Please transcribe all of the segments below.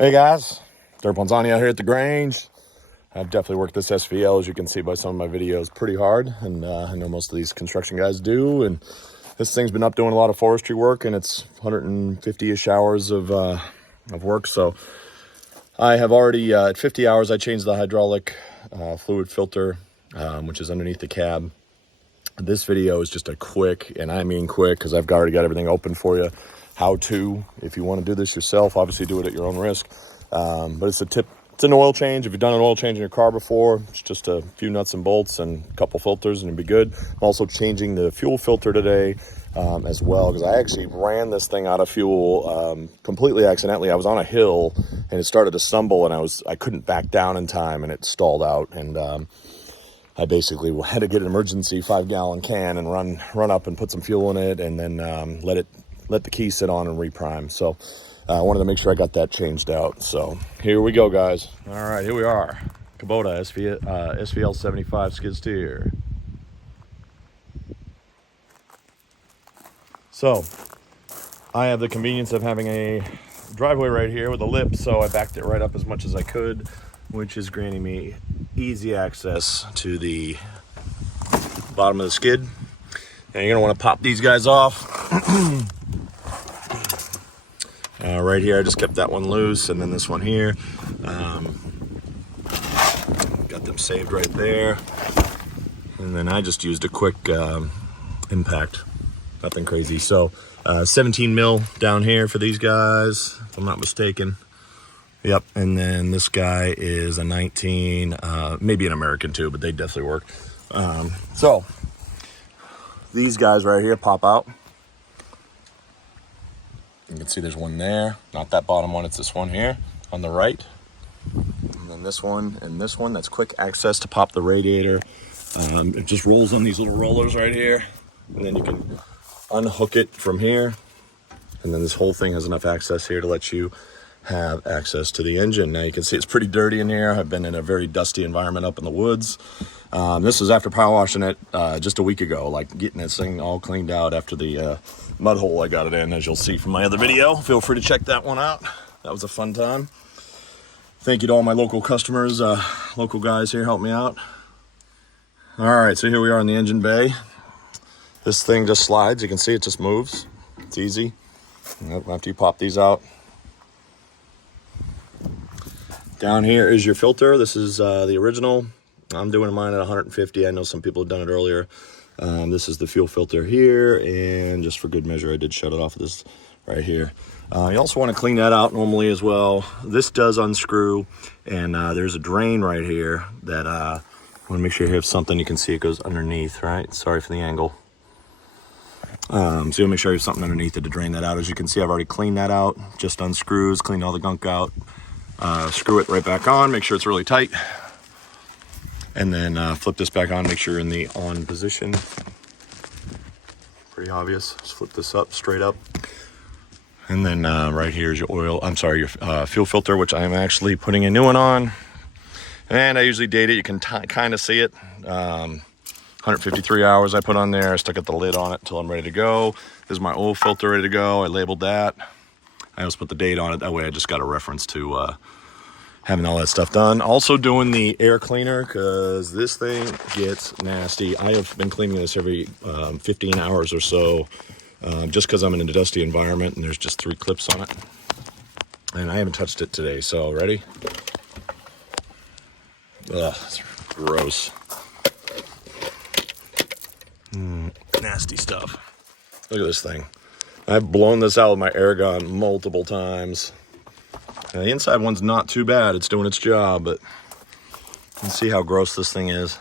Hey guys, Derp Ponzani out here at the Grange. I've definitely worked this SVL, as you can see by some of my videos, pretty hard, and I know most of these construction guys do. And this thing's been up doing a lot of forestry work, and it's 150-ish hours of work. So I have already, at 50 hours, I changed the hydraulic fluid filter, which is underneath the cab. This video is just a quick, and I mean quick, because I've already got everything open for you. How to, if you want to do this yourself, obviously do it at your own risk. But it's a tip. It's an oil change. If you've done an oil change in your car before, it's just a few nuts and bolts and a couple filters and it'll be good. I'm also changing the fuel filter today as well, because I actually ran this thing out of fuel completely accidentally. I was on a hill and it started to stumble, and I couldn't back down in time, and it stalled out. And I basically had to get an emergency 5-gallon can and run up and put some fuel in it, and then let the key sit on and reprime. So I wanted to make sure I got that changed out. So here we go, guys. All right, here we are. Kubota SVL75 skid steer. So I have the convenience of having a driveway right here with a lip, so I backed it right up as much as I could, which is granting me easy access to the bottom of the skid. And you're gonna want to pop these guys off. Right here, I just kept that one loose, and then this one here. Got them saved right there. And then I just used a quick impact, nothing crazy. So 17 mil down here for these guys, if I'm not mistaken. Yep, and then this guy is a 19, maybe an American too, but they definitely work. So these guys right here pop out. You can see there's one there, not that bottom one, it's this one here on the right. And then this one and this one, that's quick access to pop the radiator. It just rolls on these little rollers right here, and then you can unhook it from here. And then this whole thing has enough access here to let you have access to the engine. Now you can see it's pretty dirty in here. I've been in a very dusty environment up in the woods. This was after power washing it just a week ago, like getting this thing all cleaned out after the mud hole I got it in, as you'll see from my other video. Feel free to check that one out. That was a fun time. Thank you to all my local customers, local guys here help me out. All right, so here we are in the engine bay. This thing just slides. You can see it just moves. It's easy. After you pop these out. Down here is your filter. This is the original. I'm doing mine at 150. I know some people have done it earlier. This is the fuel filter here, and just for good measure, I did shut it off of this right here. You also want to clean that out normally as well. This does unscrew, and there's a drain right here that I want to make sure you have something. You can see it goes underneath, right? Sorry for the angle. So you'll make sure you have something underneath it to drain that out. As you can see, I've already cleaned that out. Just unscrews, cleaned all the gunk out. Screw it right back on, make sure it's really tight. And then flip this back on, make sure you're in the on position. Pretty obvious. Just flip this up, straight up. And then right here is your your fuel filter, which I am actually putting a new one on. And I usually date it, you can kind of see it. 153 hours I put on there. I stuck the lid on it until I'm ready to go. This is my oil filter ready to go. I labeled that. I also put the date on it. That way I just got a reference to having all that stuff done. Also doing the air cleaner, because this thing gets nasty. I have been cleaning this every 15 hours or so, just because I'm in a dusty environment, and there's just 3 clips on it. And I haven't touched it today, so ready? Ugh, it's gross. Nasty stuff. Look at this thing. I've blown this out with my air gun multiple times. Now, the inside one's not too bad. It's doing its job, but you can see how gross this thing is.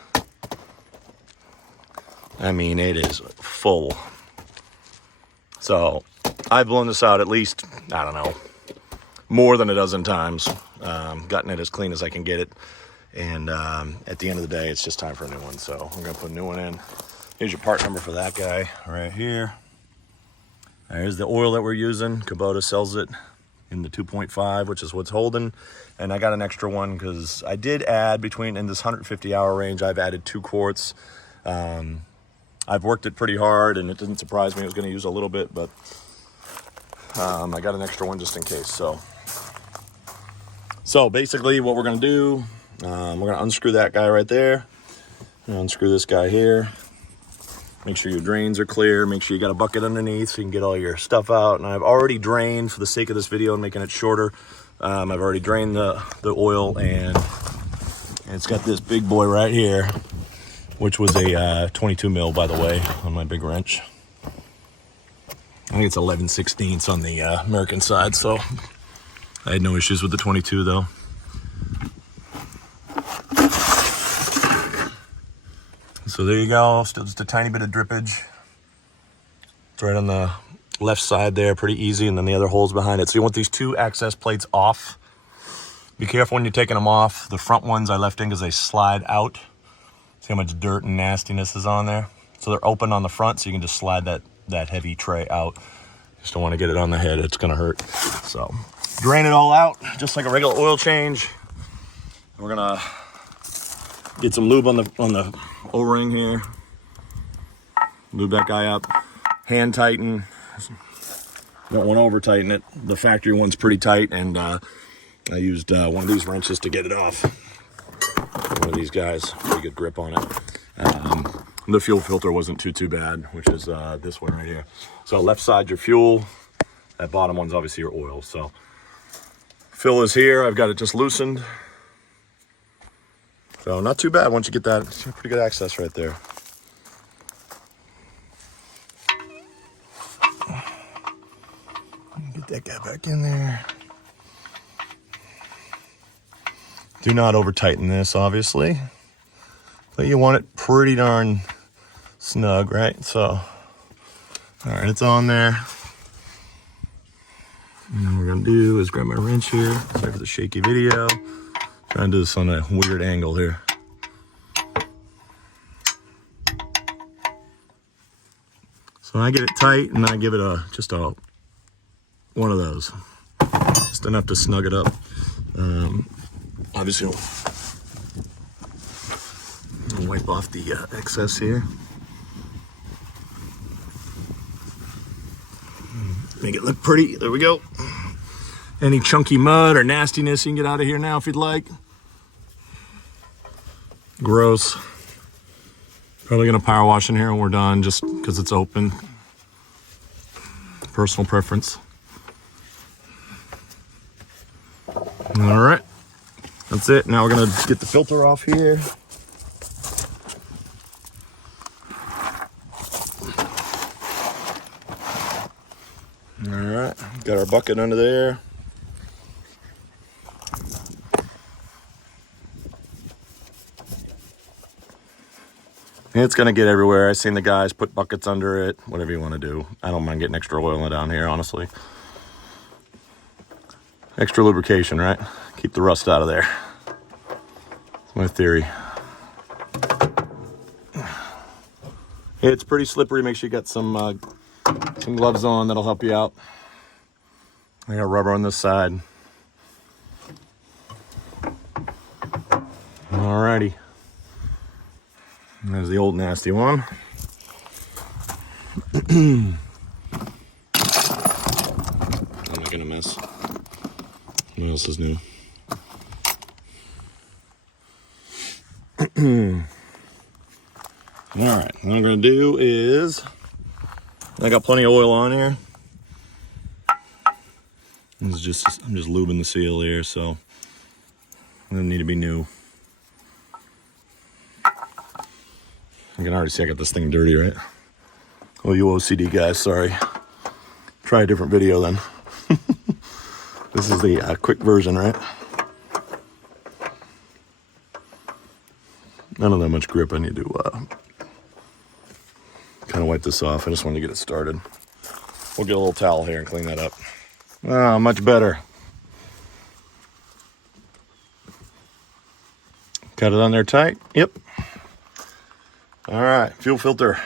I mean, it is full. So I've blown this out at least, I don't know, more than a dozen times. Gotten it as clean as I can get it. And at the end of the day, it's just time for a new one. So I'm going to put a new one in. Here's your part number for that guy right here. There's the oil that we're using. Kubota sells it in the 2.5, which is what's holding. And I got an extra one because I did add in this 150 hour range, I've added 2 quarts. I've worked it pretty hard, and it didn't surprise me. I was going to use a little bit, but I got an extra one just in case. So So basically what we're gonna do, we're gonna unscrew that guy right there. Unscrew this guy here. Make sure your drains are clear. Make sure you got a bucket underneath so you can get all your stuff out. And I've already drained, for the sake of this video and making it shorter, I've already drained the oil, and it's got this big boy right here, which was a 22 mil, by the way, on my big wrench. I think it's 11/16 on the American side, so I had no issues with the 22 though. So there you go, still just a tiny bit of drippage. It's right on the left side there, pretty easy, and then the other hole's behind it. So you want these two access plates off. Be careful when you're taking them off. The front ones I left in because they slide out. See how much dirt and nastiness is on there? So they're open on the front, so you can just slide that heavy tray out. Just don't want to get it on the head, it's gonna hurt. So drain it all out, just like a regular oil change. We're gonna get some lube on the O-ring here. Lube that guy up. Hand tighten. Don't want to over tighten it. The factory one's pretty tight, and I used one of these wrenches to get it off. One of these guys, pretty good grip on it. The fuel filter wasn't too bad, which is this one right here. So left side your fuel, that bottom one's obviously your oil. So fill is here. I've got it just loosened. So not too bad once you get that. It's pretty good access right there. Get that guy back in there. Do not over tighten this, obviously, but you want it pretty darn snug, right? So, all right, it's on there. And what we're gonna do is grab my wrench here. Sorry for the shaky video. Trying to do this on a weird angle here. So I get it tight, and I give it just a one of those, just enough to snug it up. Obviously, I'll wipe off the excess here. Make it look pretty. There we go. Any chunky mud or nastiness you can get out of here now if you'd like. Gross. Probably gonna power wash in here when we're done, just because it's open. Personal preference. All right, that's it. Now we're gonna get the filter off here. All right, got our bucket under there. It's gonna get everywhere. I've seen the guys put buckets under it, whatever you want to do. I don't mind getting extra oil down here, honestly. Extra lubrication, right? Keep the rust out of there. That's my theory. It's pretty slippery. Make sure you got some gloves on. That'll help you out. I got rubber on this side. Alrighty. There's the old nasty one. I'm making a mess. What else is new? Alright, what I'm going to do is, I got plenty of oil on here. I'm just lubing the seal here, so it doesn't need to be new. You can already see I got this thing dirty, right? Oh, you OCD guys, sorry. Try a different video then. This is the quick version, right? None of that much grip. I need to kind of wipe this off. I just wanted to get it started. We'll get a little towel here and clean that up. Ah, much better. Got it on there tight? Yep. All right, fuel filter.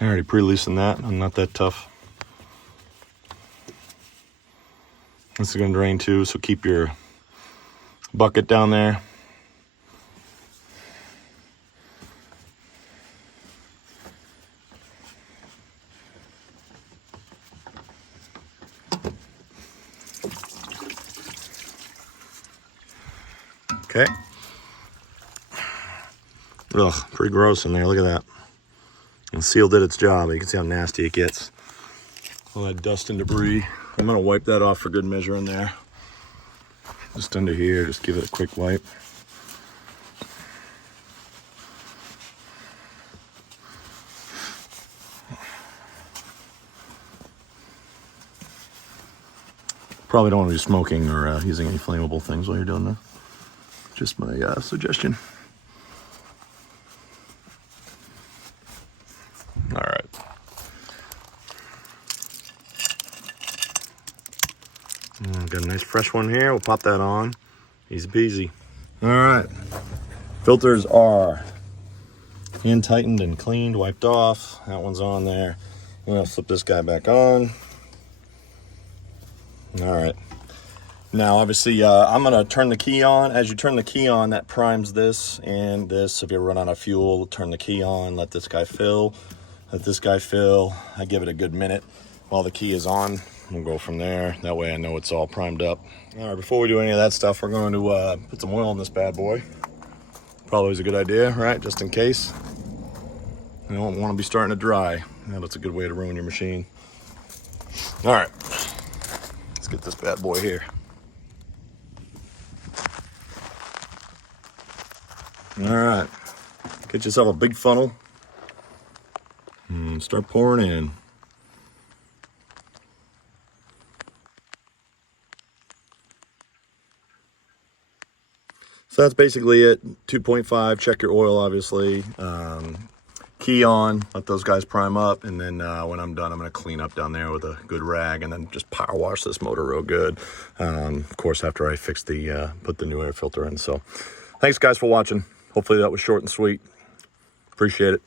I already pre-loosened that. I'm not that tough. This is gonna drain too, so keep your bucket down there. Okay. Ugh, pretty gross in there. Look at that. And the seal did its job. You can see how nasty it gets. All that dust and debris. I'm gonna wipe that off for good measure in there. Just under here, just give it a quick wipe. Probably don't want to be smoking or using any flammable things while you're doing that. Just my suggestion. All right. Got a nice fresh one here. We'll pop that on. Easy peasy. All right. Filters are hand tightened and cleaned, wiped off. That one's on there. I'm gonna flip this guy back on. All right. Now, obviously, I'm gonna turn the key on. As you turn the key on, that primes this and this. If you run out of fuel, turn the key on, let this guy fill. Let this guy fill. I give it a good minute while the key is on. We'll go from there. That way I know it's all primed up. All right, before we do any of that stuff, we're going to put some oil in this bad boy. Probably is a good idea, right? Just in case. You don't want to be starting to dry. That's a good way to ruin your machine. All right, let's get this bad boy here. All right, get yourself a big funnel and start pouring in. So that's basically it. 2.5, check your oil, obviously. Key on, let those guys prime up, and then when I'm done, I'm gonna clean up down there with a good rag and then just power wash this motor real good. Of course, after I fix put the new air filter in. So thanks guys for watching. Hopefully that was short and sweet. Appreciate it.